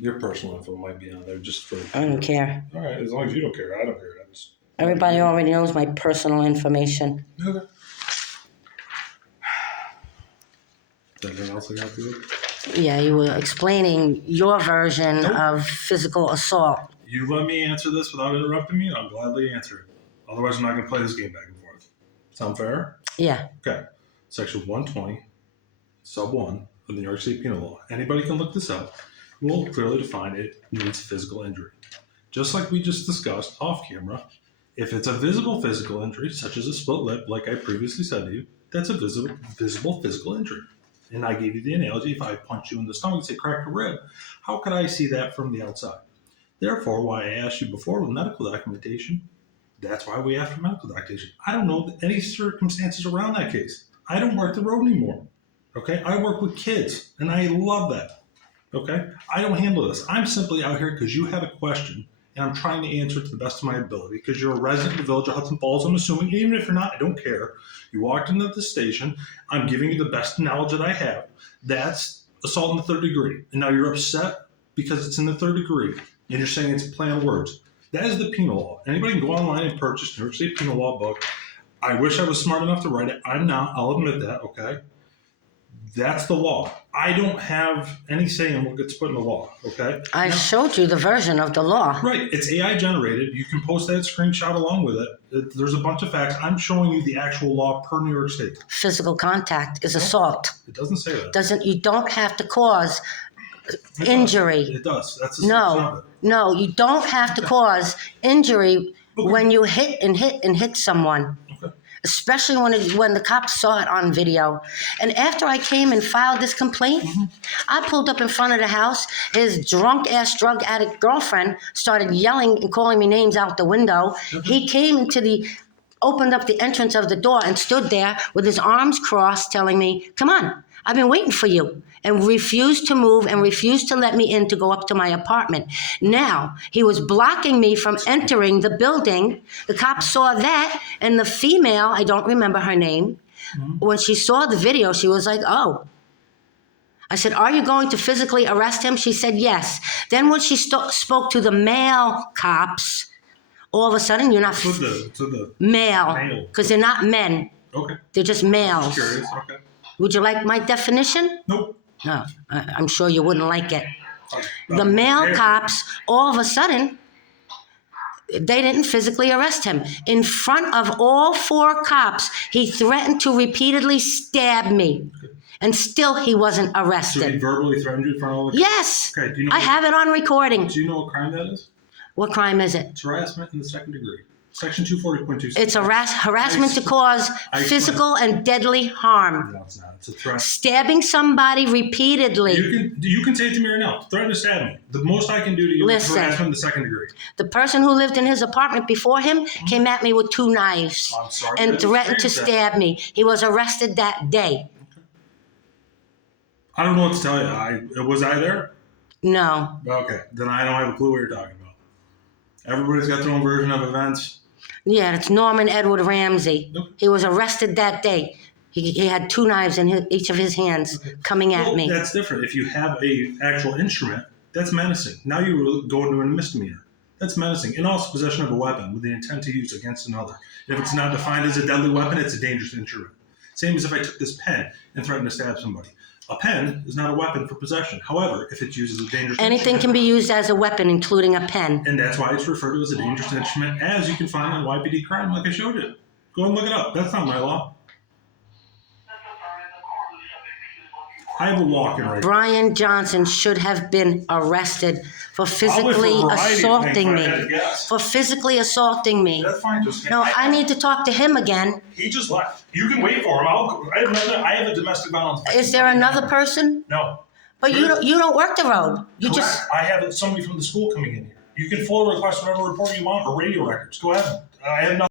Your personal info might be on there just for. I don't care. All right, as long as you don't care, I don't care. Everybody already knows my personal information. Okay. Is there anything else I got to do? Yeah, you were explaining your version Nope. of physical assault. You let me answer this without interrupting me, and I'll gladly answer it. Otherwise, I'm not going to play this game back and forth. Sound fair? Yeah. Okay. Section 120, sub 1 of the New York State Penal Law. Anybody can look this up. Will clearly define it means physical injury. Just like we just discussed off camera, if it's a visible physical injury, such as a split lip, like I previously said to you, that's a visible physical injury. And I gave you the analogy, if I punch you in the stomach and say crack a rib, how could I see that from the outside? Therefore, why I asked you before with medical documentation, that's why we asked for medical documentation. I don't know any circumstances around that case. I don't work the road anymore. Okay? I work with kids, and I love that. Okay? I don't handle this. I'm simply out here because you have a question, and I'm trying to answer it to the best of my ability because you're a resident of the village of Hudson Falls, I'm assuming. Even if you're not, I don't care. You walked into the station. I'm giving you the best knowledge that I have. That's assault in the third degree. And now you're upset because it's in the third degree, and you're saying it's a play on words. That is the penal law. Anybody can go online and purchase New York State Penal Law book. I wish I was smart enough to write it. I'm not. I'll admit that, okay? That's the law. I don't have any say in what gets put in the law, okay? I showed you the version of the law. Right. It's AI generated. You can post that screenshot along with it. There's a bunch of facts. I'm showing you the actual law per New York State. Physical contact is assault. It doesn't say that. You don't have to cause injury. It does. That's a section of it. No, you don't have to cause injury when you hit someone. Okay. Especially when the cops saw it on video. And after I came and filed this complaint, I pulled up in front of the house. His drunk-ass drug addict girlfriend started yelling and calling me names out the window. He came opened up the entrance of the door and stood there with his arms crossed telling me, "Come on, I've been waiting for you," and refused to move and refused to let me in to go up to my apartment. Now, he was blocking me from entering the building. The cops saw that, and the female, I don't remember her name, when she saw the video, she was like, "Oh." I said, "Are you going to physically arrest him?" She said, "Yes." Then when she spoke to the male cops, all of a sudden, you're not To the male, because they're not men. Okay. They're just males. Curious. Okay. Would you like my definition? Nope. No, I'm sure you wouldn't like it. The male cops, all of a sudden, they didn't physically arrest him. In front of all four cops, he threatened to repeatedly stab me. And still he wasn't So he arrested. verbally threatened you in front of all the Yes, Okay. Do you know I have it on recording. Do you know what crime that is? What crime is it? It's harassment in the second degree. Section 240.2. It's harassment to cause physical and deadly harm. No, it's not. It's a threat. Stabbing somebody repeatedly. You can say it to me right now. Threaten to stab me. The most I can do to you is Listen. harassment in the second degree. The person who lived in his apartment before him came at me with 2 knives I'm sorry. and I threatened to experienced stab me. He was arrested that day. I don't know what to tell you. Was I there? No. Okay. Then I don't have a clue what you're talking about. Everybody's got their own version of events. Yeah, it's Norman Edward Ramsey. Nope. He was arrested that day. He had 2 knives in each of his hands coming at Well, me. that's different. If you have a actual instrument, that's menacing. Now you go into a misdemeanor. That's menacing. And also possession of a weapon with the intent to use against another. If it's not defined as a deadly weapon, it's a dangerous instrument. Same as if I took this pen and threatened to stab somebody. A pen is not a weapon for possession. However, if it's used as a dangerous Anything instrument, can be used as a weapon, including a pen. and that's why it's referred to as a dangerous instrument, as you can find on YPD crime, like I showed you. Go and look it up. That's not my law. I have a law in right. Brian Johnson should have been arrested for physically Probably for a variety of assaulting things, if I had me. to guess. For physically assaulting me. That's fine. Just No, I need to talk to him again. He just left. You can wait for him. I have a domestic violence. Is there another person? No. But you don't work the road. You Correct. just I have somebody from the school coming in here. You can full request whatever report you want or radio records. Go ahead. I have nothing.